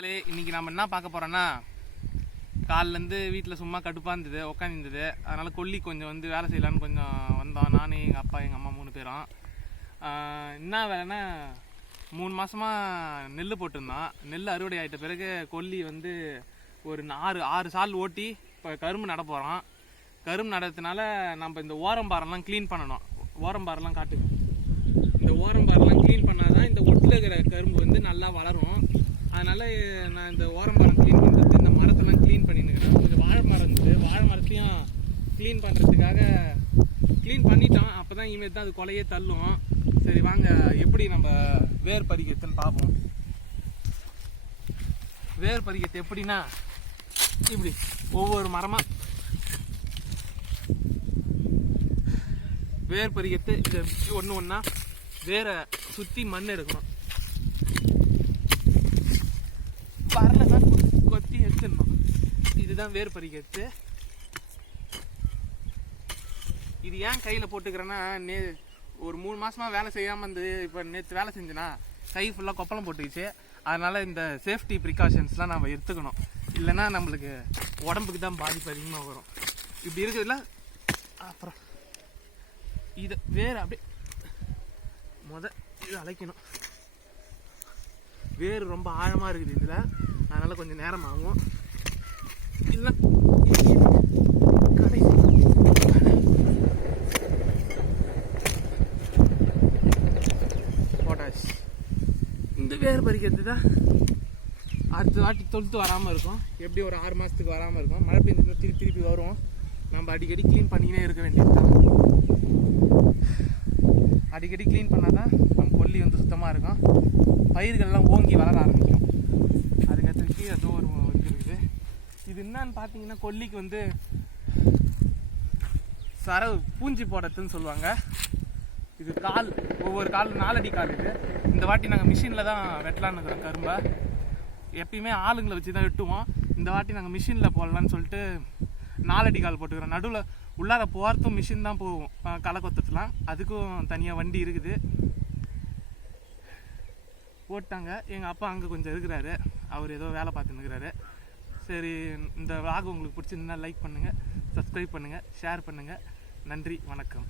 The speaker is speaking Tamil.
இன்னைக்கு நம்ம என்ன பார்க்க போறோம்னா, காலிலேருந்து வீட்டில் சும்மா கடுப்பாக இருந்தது, உட்காந்துருந்தது. அதனால் கொல்லி கொஞ்சம் வந்து வேலை செய்யலான்னு கொஞ்சம் வந்தோம். நான், எங்கள் அப்பா, எங்கள் அம்மா 3 பேரும். என்ன வேலைன்னா, 3 மாதமாக நெல் போட்டிருந்தோம். நெல் அறுவடை ஆகிட்ட பிறகு கொல்லி வந்து ஒரு 6 சால் ஓட்டி இப்போ கரும்பு நட போகிறோம். கரும்பு நடுறதுனால நம்ம இந்த ஓரம்பாரெல்லாம் க்ளீன் பண்ணணும். ஓரம்பாரெல்லாம் காட்டுங்க. இந்த ஓரம்பாரெல்லாம் க்ளீன் பண்ணால் தான் இந்த ஒட்டில் இருக்கிற கரும்பு வந்து நல்லா வளரும். அதனால் நான் இந்த ஓரம்பாரம் க்ளீன் பண்ணுறது, இந்த மரத்தெல்லாம் க்ளீன் பண்ணிட்டுக்கிறேன். கொஞ்சம் வாழை மரம் இருந்தது, வாழை மரத்தையும் க்ளீன் பண்ணுறதுக்காக க்ளீன் பண்ணிட்டோம். அப்போ தான் இனிமேல் தான் அது கொலையே தள்ளும். சரி வாங்க, எப்படி நம்ம வேர் பறிக்கிறதுன்னு பார்ப்போம். வேர் பறிக்கிறது எப்படின்னா, இப்படி ஒவ்வொரு மரமாக வேர் பறிக்கிறது. இது ஒன்று ஒன்றா வேரை சுற்றி மண் எடுக்கணும். வரலன்னா கொத்தி எடுத்துடணும். இதுதான் வேர் பறிக்கிறது. இது ஏன் கையில் போட்டுக்கிறேன்னா, ஒரு 3 மாதமாக வேலை செய்யாமல் இருந்து இப்போ நேற்று வேலை செஞ்சேன்னா கை ஃபுல்லாக கொப்பளம் போட்டுக்கிச்சு. அதனால் இந்த சேஃப்டி ப்ரிகாஷன்ஸ்லாம் நம்ம எடுத்துக்கணும். இல்லைன்னா நம்மளுக்கு உடம்புக்கு தான் பாதிப்பு அதிகமாக வரும். இப்படி இருக்கிறதுல அப்புறம் இதை வேறு அப்படியே இது அழைக்கணும். வேறு ரொம்ப ஆழமாக இருக்குது இதில், அதனால் கொஞ்சம் நேரம் ஆகும். இல்லை போட்டாச்சு. இந்த வேர் பறிக்கிறது தான் அடுத்த வாட்டி தொழுத்து வராமல் இருக்கும். எப்படி ஒரு 6 மாதத்துக்கு வராமல் இருக்கும். மழை பெஞ்சு திருப்பி வரும். நம்ம அடிக்கடி க்ளீன் பண்ணிக்கினே இருக்க வேண்டியது தான். அடிக்கடி க்ளீன் பண்ணால் தான் நம்ம கொல்லி வந்து சுத்தமாக இருக்கும். பயிர்கள்லாம் ஓங்கி வளர ஆரம்பிக்கும். அதுக்கடுத்து ஏதோ ஒரு இருக்குது. இது என்னன்னு பார்த்தீங்கன்னா, கொல்லிக்கு வந்து சரவு பூஞ்சி போடுறதுன்னு சொல்லுவாங்க. இது கால், ஒவ்வொரு கால் 4 அடி கால். இது இந்த வாட்டி நாங்கள் மிஷினில் தான் வெட்டலான்னு இருக்கிறோம் கரும்பை. எப்பயுமே ஆளுங்களை வச்சு தான் வெட்டுவோம். இந்த வாட்டி நாங்கள் மிஷினில் போடலான்னு சொல்லிட்டு 4 அடி கால் போட்டுக்கிறோம். நடுவில் உள்ளார போகிறதும் மிஷின் தான் போகும், களை கொத்தத்துலாம். அதுக்கும் தனியாக வண்டி இருக்குது. போட்டாங்க. எங்கள் அப்பா அங்கே கொஞ்சம் இருக்கிறாரு, அவர் ஏதோ வேலை பார்த்துன்னு இருக்கிறாரு. சரி, இந்த vlog உங்களுக்கு பிடிச்சிருந்தா லைக் பண்ணுங்கள், சப்ஸ்கிரைப் பண்ணுங்கள், ஷேர் பண்ணுங்கள். நன்றி, வணக்கம்.